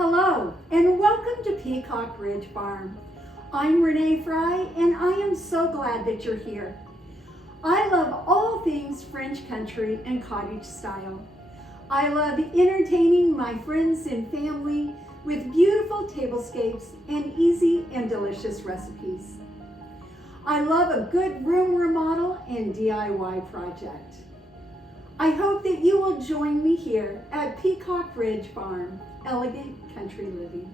Hello, and welcome to Peacock Ridge Farm. I'm Renee Fry, and I am so glad that you're here. I love all things French country and cottage style. I love entertaining my friends and family with beautiful tablescapes and easy and delicious recipes. I love a good room remodel and DIY project. I hope that you will join me here at Peacock Ridge Farm, Elegant Country Living.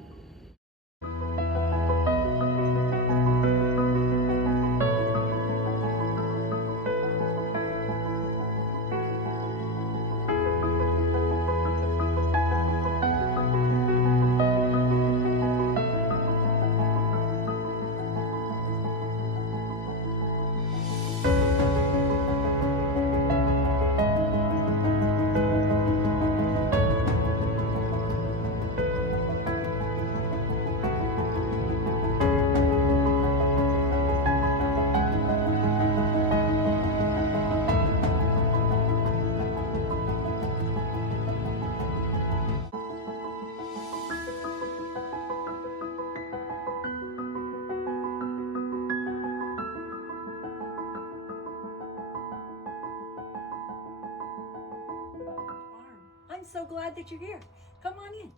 I'm so glad that you're here. Come on in.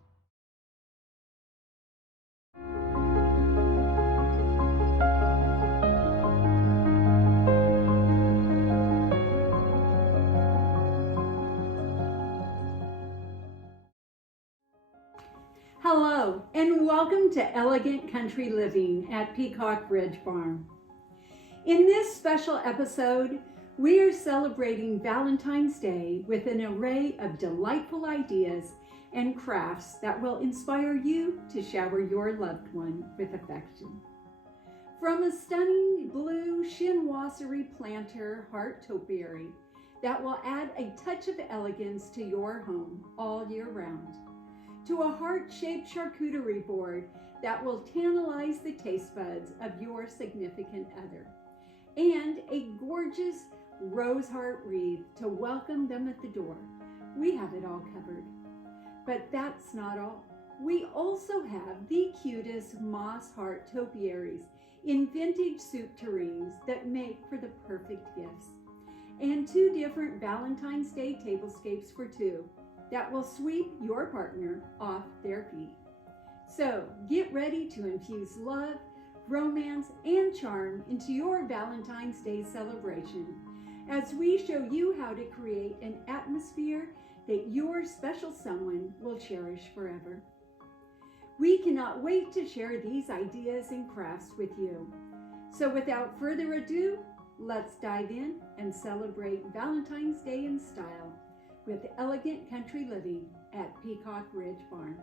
Hello, and welcome to Elegant Country Living at Peacock Ridge Farm. In this special episode, we are celebrating Valentine's Day with an array of delightful ideas and crafts that will inspire you to shower your loved one with affection. From a stunning blue chinoiserie planter heart topiary that will add a touch of elegance to your home all year round, to a heart-shaped charcuterie board that will tantalize the taste buds of your significant other, and a gorgeous rose heart wreath to welcome them at the door. We have it all covered. But that's not all. We also have the cutest moss heart topiaries in vintage soup tureens that make for the perfect gifts, and 2 different Valentine's Day tablescapes for 2 that will sweep your partner off their feet. So get ready to infuse love, romance, and charm into your Valentine's Day celebration as we show you how to create an atmosphere that your special someone will cherish forever. We cannot wait to share these ideas and crafts with you. So without further ado, let's dive in and celebrate Valentine's Day in style with Elegant Country Living at Peacock Ridge Farm.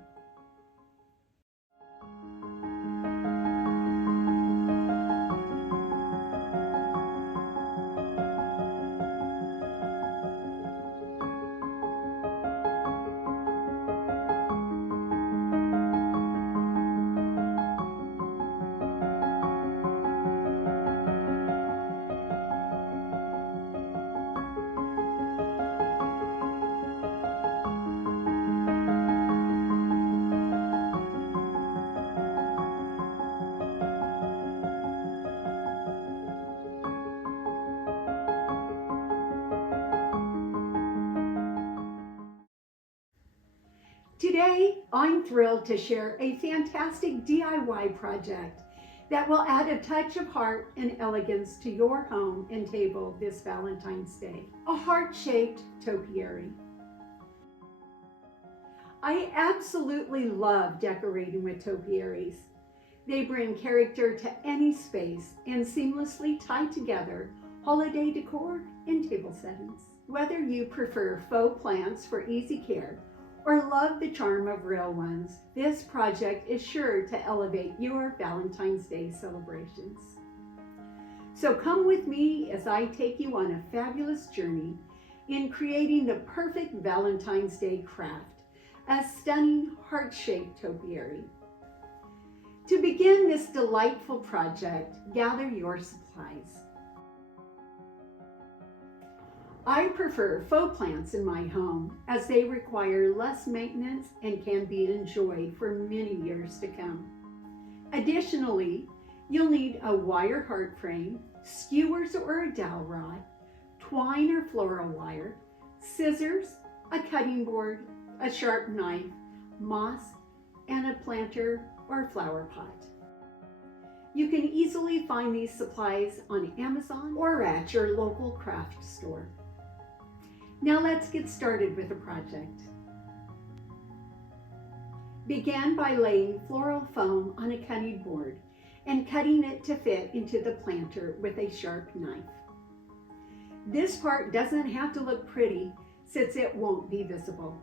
Today, I'm thrilled to share a fantastic DIY project that will add a touch of heart and elegance to your home and table this Valentine's Day. A heart-shaped topiary. I absolutely love decorating with topiaries. They bring character to any space and seamlessly tie together holiday decor and table settings. Whether you prefer faux plants for easy care or love the charm of real ones, this project is sure to elevate your Valentine's Day celebrations. So come with me as I take you on a fabulous journey in creating the perfect Valentine's Day craft, a stunning heart-shaped topiary. To begin this delightful project, gather your supplies. I prefer faux plants in my home as they require less maintenance and can be enjoyed for many years to come. Additionally, you'll need a wire heart frame, skewers or a dowel rod, twine or floral wire, scissors, a cutting board, a sharp knife, moss, and a planter or flower pot. You can easily find these supplies on Amazon or at your local craft store. Now let's get started with the project. Begin by laying floral foam on a cutting board and cutting it to fit into the planter with a sharp knife. This part doesn't have to look pretty since it won't be visible.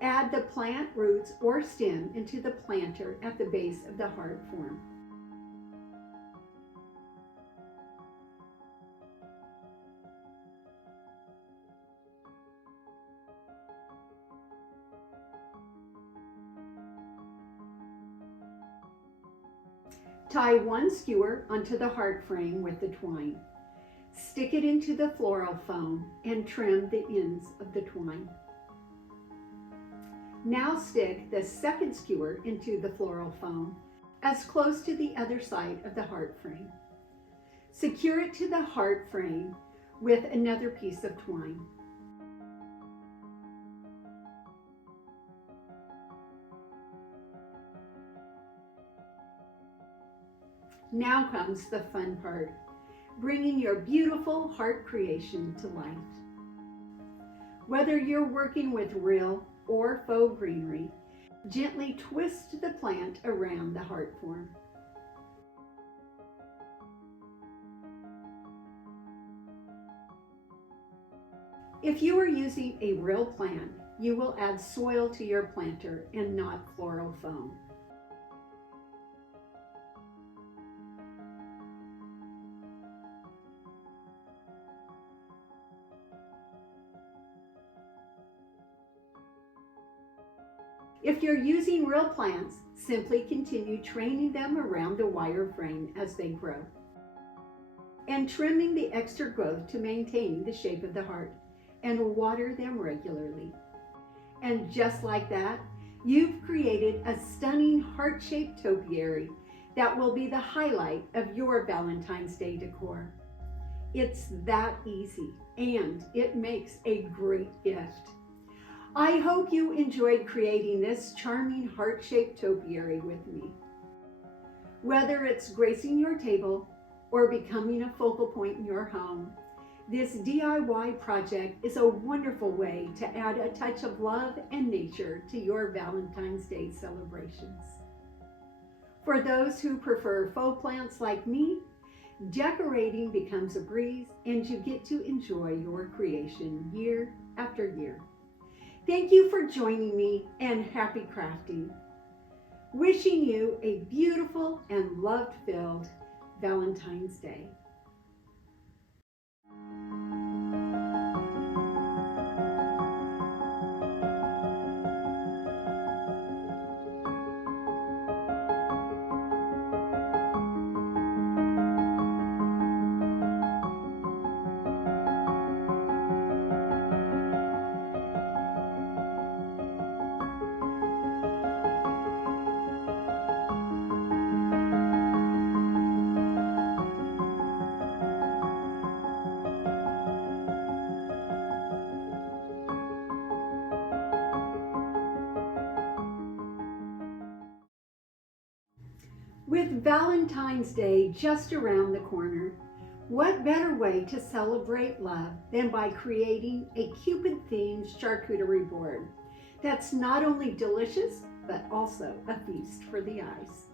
Add the plant roots or stem into the planter at the base of the heart form. Tie one skewer onto the heart frame with the twine. Stick it into the floral foam and trim the ends of the twine. Now stick the second skewer into the floral foam as close to the other side of the heart frame. Secure it to the heart frame with another piece of twine. Now comes the fun part, bringing your beautiful heart creation to life. Whether you're working with real or faux greenery, gently twist the plant around the heart form. If you are using a real plant, you will add soil to your planter and not floral foam. If you're using real plants, simply continue training them around the wire frame as they grow, and trimming the extra growth to maintain the shape of the heart, and water them regularly. And just like that, you've created a stunning heart-shaped topiary that will be the highlight of your Valentine's Day decor. It's that easy, and it makes a great gift. I hope you enjoyed creating this charming heart-shaped topiary with me. Whether it's gracing your table or becoming a focal point in your home, this DIY project is a wonderful way to add a touch of love and nature to your Valentine's Day celebrations. For those who prefer faux plants like me, decorating becomes a breeze and you get to enjoy your creation year after year. Thank you for joining me and happy crafting. Wishing you a beautiful and love-filled Valentine's Day. With Valentine's Day just around the corner, what better way to celebrate love than by creating a Cupid-themed charcuterie board that's not only delicious, but also a feast for the eyes.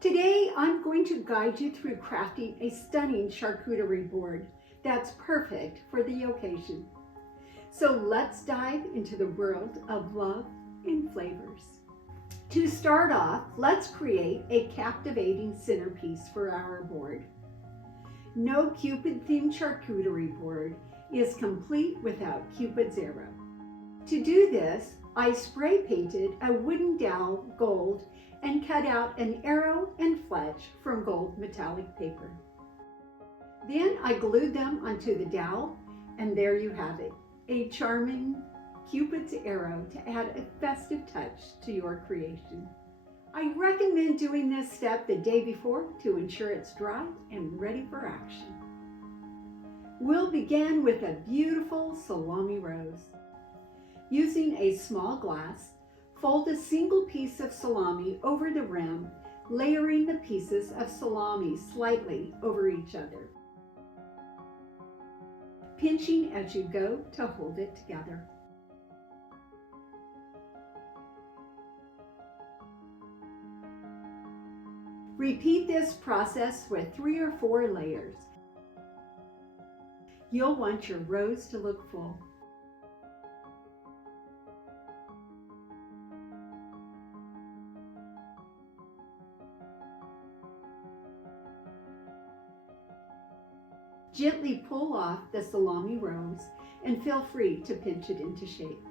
Today, I'm going to guide you through crafting a stunning charcuterie board that's perfect for the occasion. So let's dive into the world of love and flavors. To start off, let's create a captivating centerpiece for our board. No Cupid-themed charcuterie board is complete without Cupid's arrow. To do this, I spray painted a wooden dowel gold and cut out an arrow and fletch from gold metallic paper. Then I glued them onto the dowel, and there you have it, a charming Cupid's arrow to add a festive touch to your creation. I recommend doing this step the day before to ensure it's dry and ready for action. We'll begin with a beautiful salami rose. Using a small glass, fold a single piece of salami over the rim, layering the pieces of salami slightly over each other, pinching as you go to hold it together. Repeat this process with 3 or 4 layers. You'll want your rose to look full. Gently pull off the salami rose and feel free to pinch it into shape.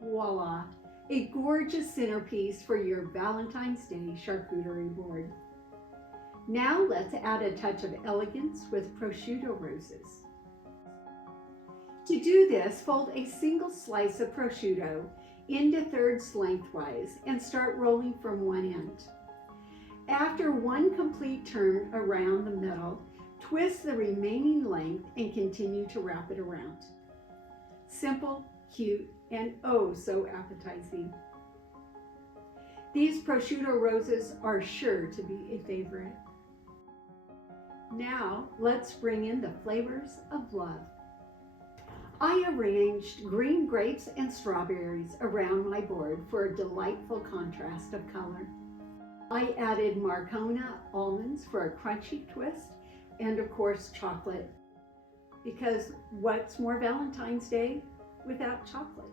Voila, a gorgeous centerpiece for your Valentine's Day charcuterie board. Now let's add a touch of elegance with prosciutto roses. To do this, fold a single slice of prosciutto into thirds lengthwise and start rolling from one end. After one complete turn around the middle, twist the remaining length and continue to wrap it around. Simple, cute, and oh so appetizing. These prosciutto roses are sure to be a favorite. Now let's bring in the flavors of love. I arranged green grapes and strawberries around my board for a delightful contrast of color. I added Marcona almonds for a crunchy twist, and of course chocolate, because what's more Valentine's Day without chocolate?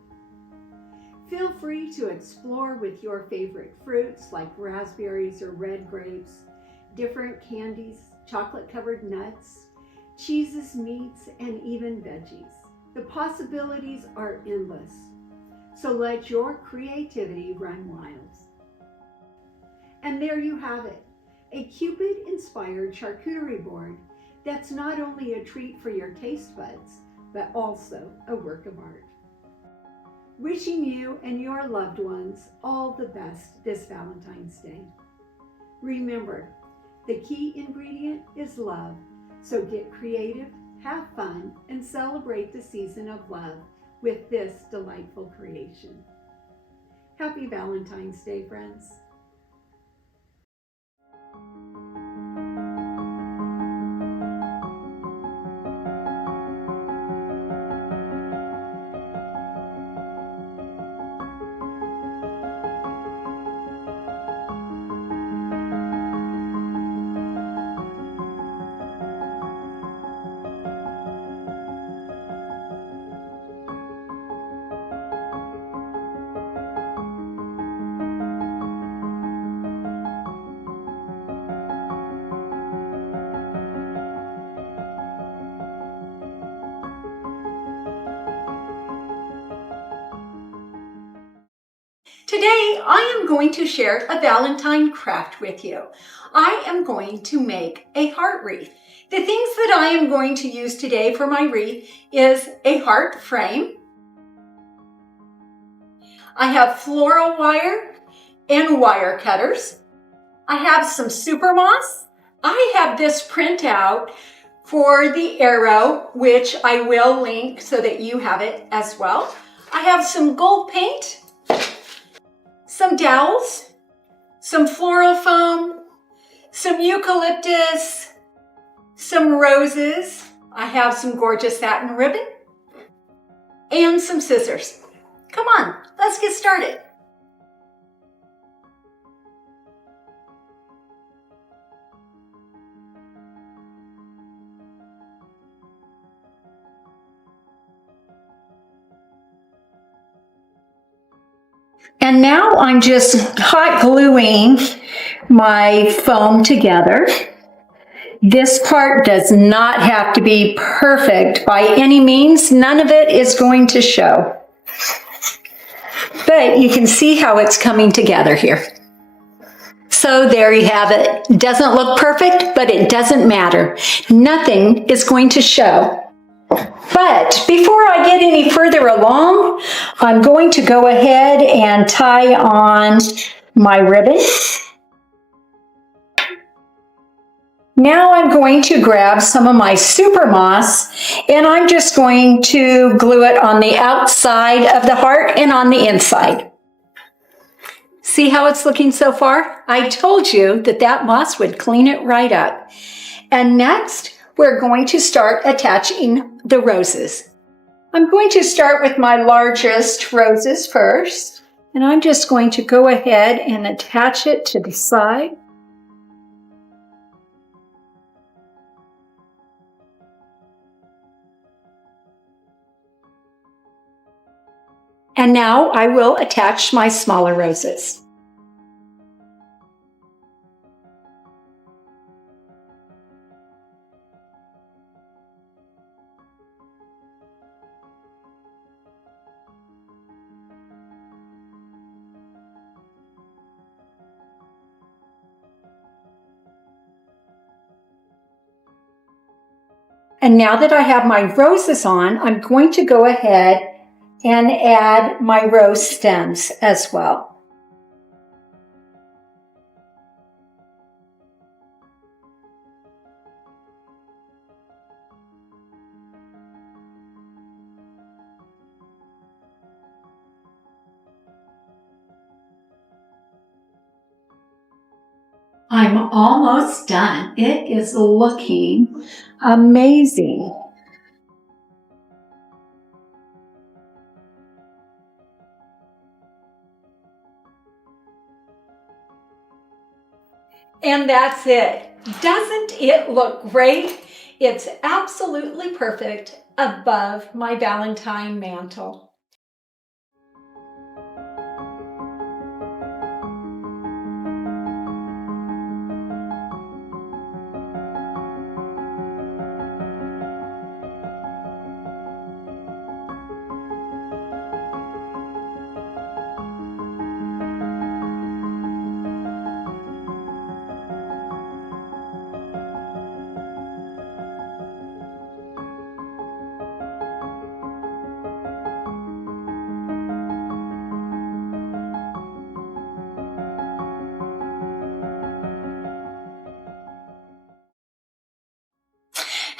Feel free to explore with your favorite fruits like raspberries or red grapes, different candies, chocolate-covered nuts, cheeses, meats, and even veggies. The possibilities are endless, so let your creativity run wild. And there you have it, a Cupid-inspired charcuterie board that's not only a treat for your taste buds, but also a work of art. Wishing you and your loved ones all the best this Valentine's Day. Remember, the key ingredient is love, so get creative, have fun, and celebrate the season of love with this delightful creation. Happy Valentine's Day, friends. Today, I am going to share a Valentine craft with you. I am going to make a heart wreath. The things that I am going to use today for my wreath is a heart frame. I have floral wire and wire cutters. I have some super moss. I have this printout for the arrow, which I will link so that you have it as well. I have some gold paint, some dowels, some floral foam, some eucalyptus, some roses. I have some gorgeous satin ribbon and some scissors. Come on, let's get started. And now I'm just hot gluing my foam together. This part does not have to be perfect by any means. None of it is going to show. But you can see how it's coming together here. So there you have it. It doesn't look perfect, but it doesn't matter. Nothing is going to show. But before I get any further along, I'm going to go ahead and tie on my ribbon. Now I'm going to grab some of my super moss and I'm just going to glue it on the outside of the heart and on the inside. See how it's looking so far? I told you that that moss would clean it right up. And next, we're going to start attaching the roses. I'm going to start with my largest roses first, and I'm just going to go ahead and attach it to the side. And now I will attach my smaller roses. And now that I have my roses on, I'm going to go ahead and add my rose stems as well. I'm almost done. It is looking amazing. And that's it. Doesn't it look great? It's absolutely perfect above my Valentine mantle.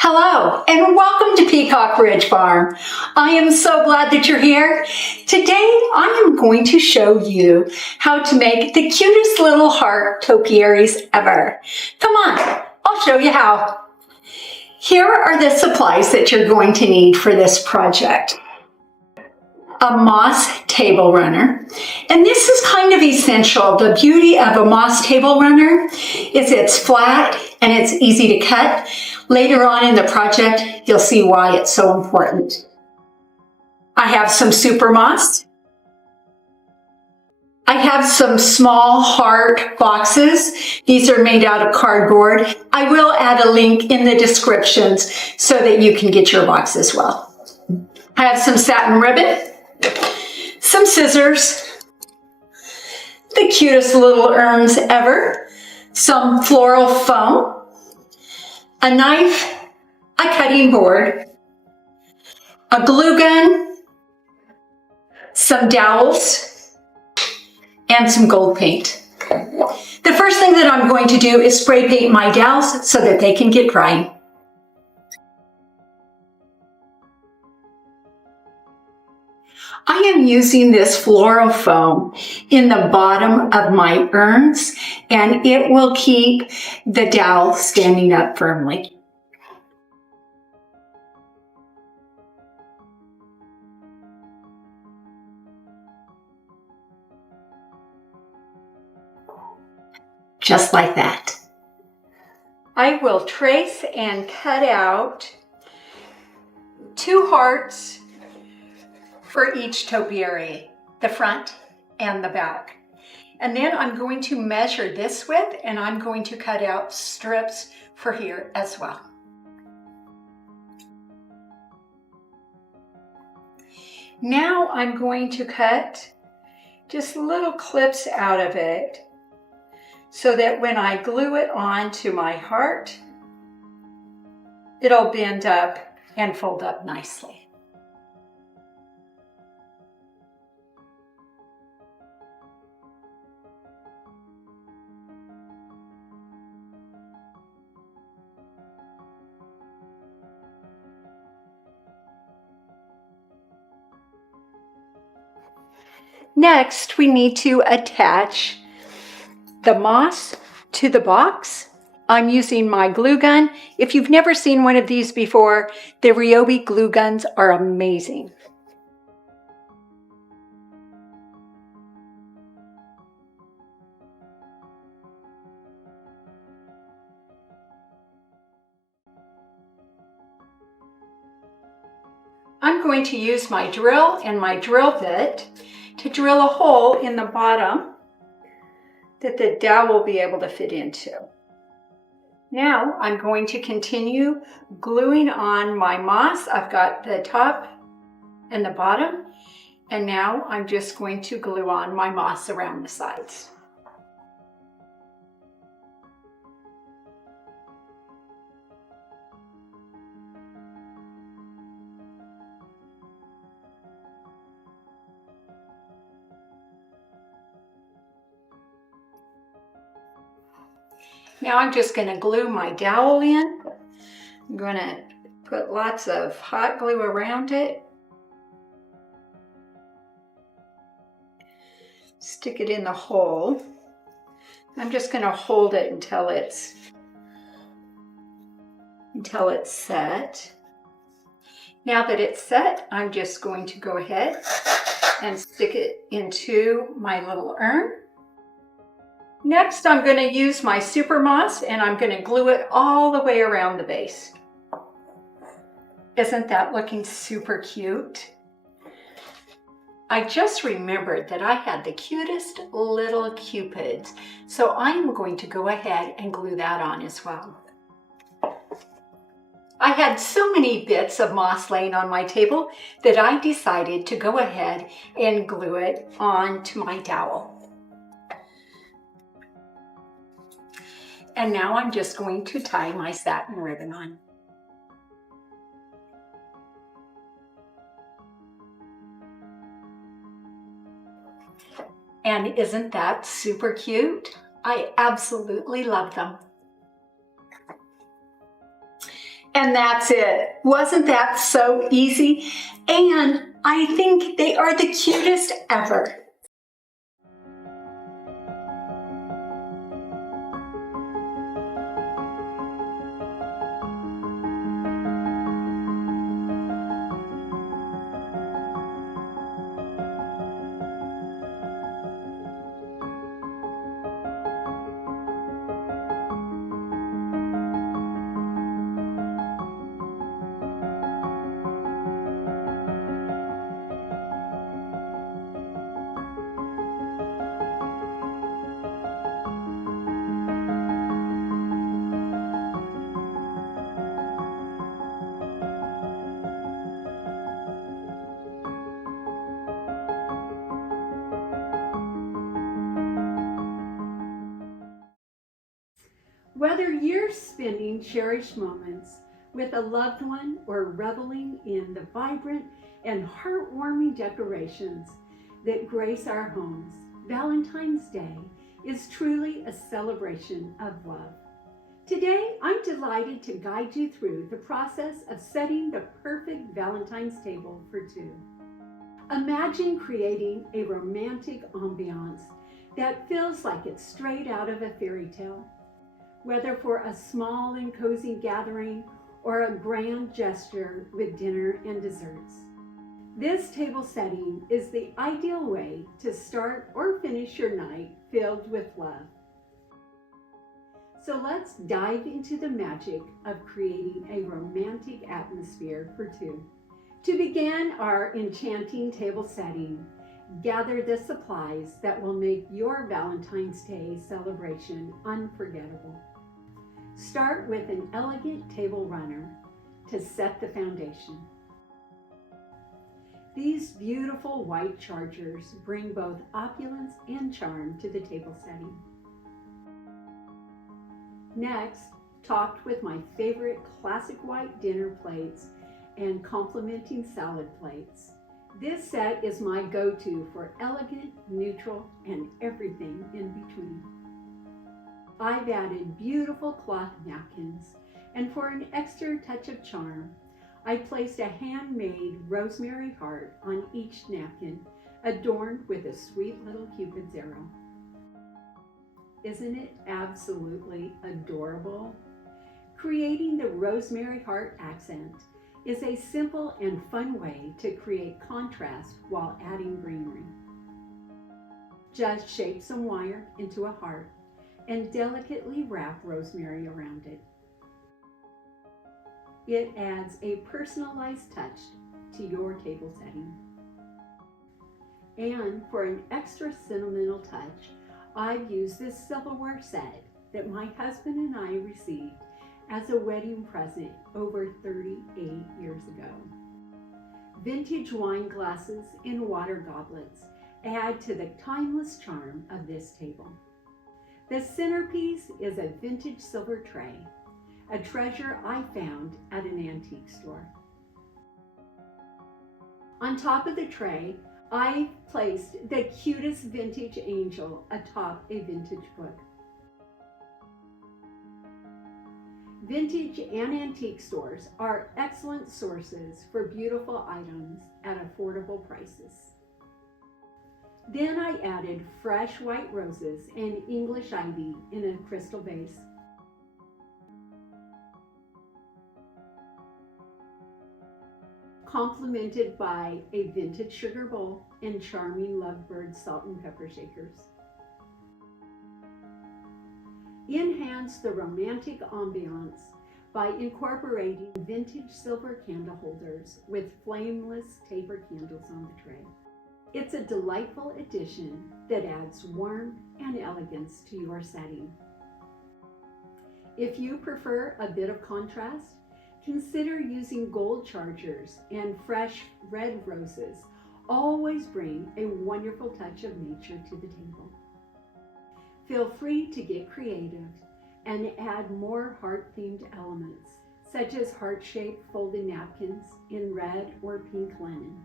Hello, and welcome to Peacock Ridge Farm. I am so glad that you're here. Today, I am going to show you how to make the cutest little heart topiaries ever. Come on, I'll show you how. Here are the supplies that you're going to need for this project. A moss table runner. And this is kind of essential. The beauty of a moss table runner is it's flat and it's easy to cut. Later on in the project, you'll see why it's so important. I have some super moss. I have some small heart boxes. These are made out of cardboard. I will add a link in the descriptions so that you can get your box as well. I have some satin ribbon, some scissors, the cutest little urns ever, some floral foam, a knife, a cutting board, a glue gun, some dowels, and some gold paint. The first thing that I'm going to do is spray paint my dowels so that they can get drying. I am using this floral foam in the bottom of my urns, and it will keep the dowel standing up firmly. Just like that. I will trace and cut out 2 hearts for each topiary, the front and the back. And then I'm going to measure this width, and I'm going to cut out strips for here as well. Now I'm going to cut just little clips out of it so that when I glue it onto my heart, it'll bend up and fold up nicely. Next, we need to attach the moss to the box. I'm using my glue gun. If you've never seen one of these before, the Ryobi glue guns are amazing. I'm going to use my drill and my drill bit to drill a hole in the bottom that the dowel will be able to fit into. Now I'm going to continue gluing on my moss. I've got the top and the bottom, and now I'm just going to glue on my moss around the sides. Now I'm just going to glue my dowel in. I'm going to put lots of hot glue around it. Stick it in the hole. I'm just going to hold it until it's set. Now that it's set, I'm just going to go ahead and stick it into my little urn. Next, I'm going to use my super moss and I'm going to glue it all the way around the base. Isn't that looking super cute? I just remembered that I had the cutest little cupids, so I'm going to go ahead and glue that on as well. I had so many bits of moss laying on my table that I decided to go ahead and glue it onto my dowel. And now I'm just going to tie my satin ribbon on. And isn't that super cute? I absolutely love them. And that's it. Wasn't that so easy? And I think they are the cutest ever. Whether you're spending cherished moments with a loved one or reveling in the vibrant and heartwarming decorations that grace our homes, Valentine's Day is truly a celebration of love. Today, I'm delighted to guide you through the process of setting the perfect Valentine's table for two. Imagine creating a romantic ambiance that feels like it's straight out of a fairy tale. Whether for a small and cozy gathering or a grand gesture with dinner and desserts. This table setting is the ideal way to start or finish your night filled with love. So let's dive into the magic of creating a romantic atmosphere for two. To begin our enchanting table setting, Gather the supplies that will make your Valentine's Day celebration unforgettable. Start with an elegant table runner to set the foundation. These beautiful white chargers bring both opulence and charm to the table setting. Next, topped with my favorite classic white dinner plates and complementing salad plates. This set is my go-to for elegant, neutral, and everything in between. I've added beautiful cloth napkins, and for an extra touch of charm, I placed a handmade rosemary heart on each napkin, adorned with a sweet little Cupid's arrow. Isn't it absolutely adorable? Creating the rosemary heart accent is a simple and fun way to create contrast while adding greenery. Just shape some wire into a heart and delicately wrap rosemary around it. It adds a personalized touch to your table setting. And for an extra sentimental touch, I've used this silverware set that my husband and I received as a wedding present over 38 years ago. Vintage wine glasses and water goblets add to the timeless charm of this table. The centerpiece is a vintage silver tray, a treasure I found at an antique store. On top of the tray, I placed the cutest vintage angel atop a vintage book. Vintage and antique stores are excellent sources for beautiful items at affordable prices. Then I added fresh white roses and English ivy in a crystal vase. Complemented by a vintage sugar bowl and charming lovebird salt and pepper shakers. Enhance the romantic ambiance by incorporating vintage silver candle holders with flameless taper candles on the tray. It's a delightful addition that adds warmth and elegance to your setting. If you prefer a bit of contrast, consider using gold chargers and fresh red roses. Always bring a wonderful touch of nature to the table. Feel free to get creative and add more heart-themed elements, such as heart-shaped folded napkins in red or pink linen.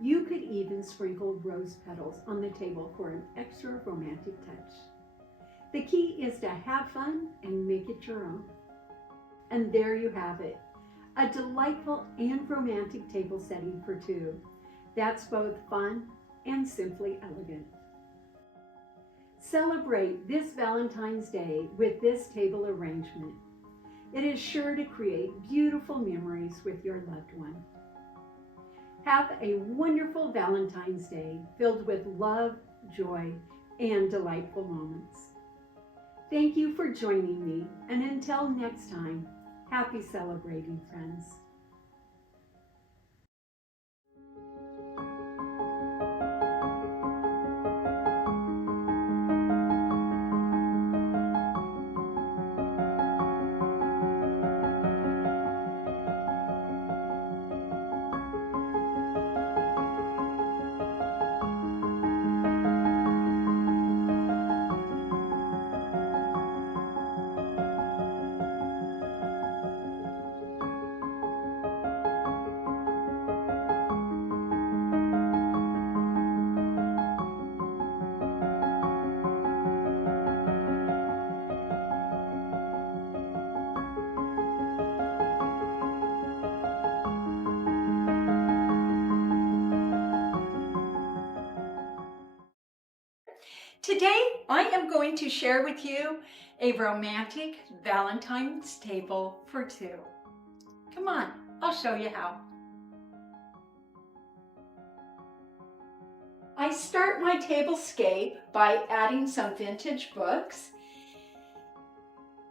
You could even sprinkle rose petals on the table for an extra romantic touch. The key is to have fun and make it your own. And there you have it, a delightful and romantic table setting for two. That's both fun and simply elegant. Celebrate this Valentine's Day with this table arrangement. It is sure to create beautiful memories with your loved one. Have a wonderful Valentine's Day filled with love, joy, and delightful moments. Thank you for joining me, and until next time, happy celebrating, friends. Today, I am going to share with you a romantic Valentine's table for two. Come on, I'll show you how. I start my tablescape by adding some vintage books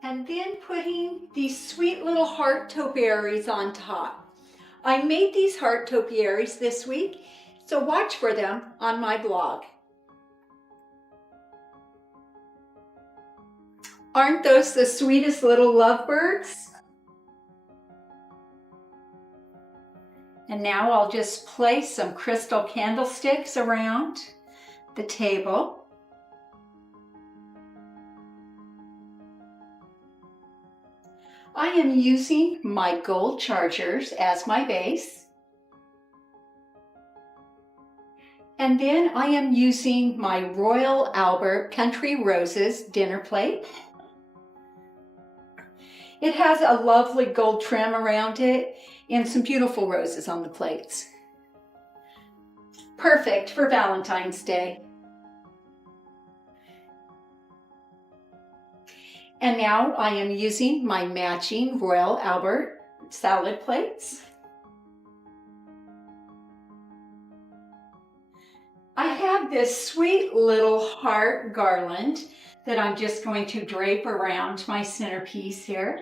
and then putting these sweet little heart topiaries on top. I made these heart topiaries this week So watch for them on my blog. Aren't those the sweetest little lovebirds? And now I'll just place some crystal candlesticks around the table. I am using my gold chargers as my base. And then I am using my Royal Albert Country Roses dinner plate. It has a lovely gold trim around it and some beautiful roses on the plates. Perfect for Valentine's Day. And now I am using my matching Royal Albert salad plates. I have this sweet little heart garland that I'm just going to drape around my centerpiece here.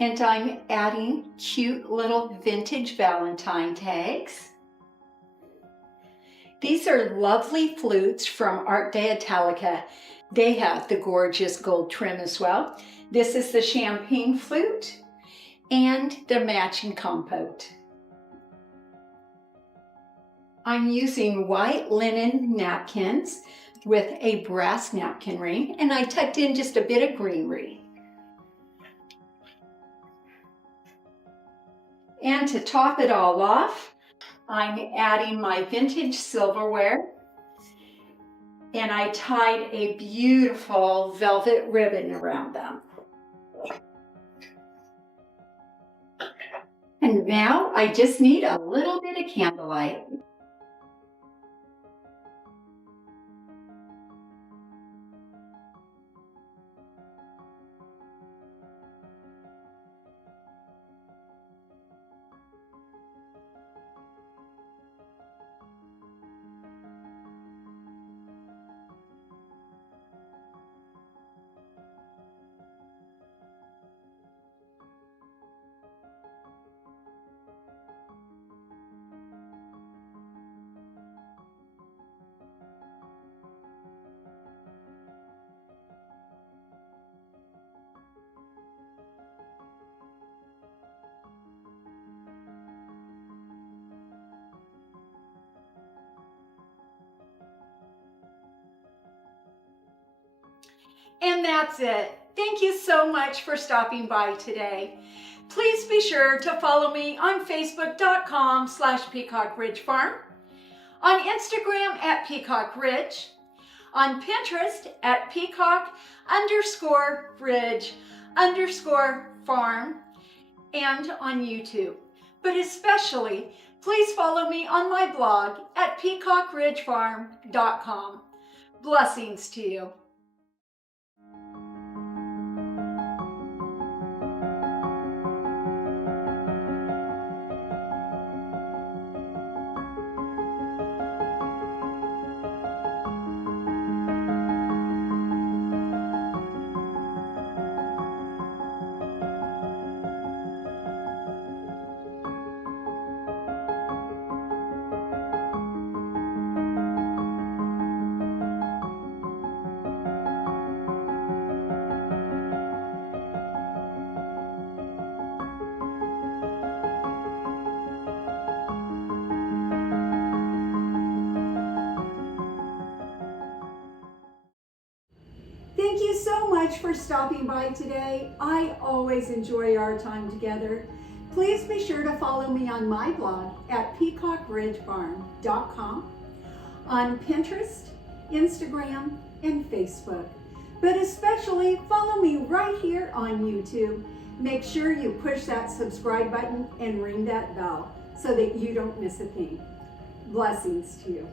And I'm adding cute little vintage Valentine tags. These are lovely flutes from Art de Italica. They have the gorgeous gold trim as well. This is the champagne flute and the matching compote. I'm using white linen napkins with a brass napkin ring, and I tucked in just a bit of greenery. And to top it all off, I'm adding my vintage silverware, and I tied a beautiful velvet ribbon around them. And now I just need a little bit of candlelight. And that's it. Thank you so much for stopping by today. Please be sure to follow me on Facebook.com/Peacock Ridge Farm, on Instagram at Peacock Ridge, on Pinterest at Peacock_Ridge_Farm, and on YouTube. But especially, please follow me on my blog at peacockridgefarm.com. Blessings to you. Thank you so much for stopping by today. I always enjoy our time together. Please be sure to follow me on my blog at peacockridgefarm.com, on Pinterest, Instagram, and Facebook. But especially follow me right here on YouTube. Make sure you push that subscribe button and ring that bell so that you don't miss a thing. Blessings to you.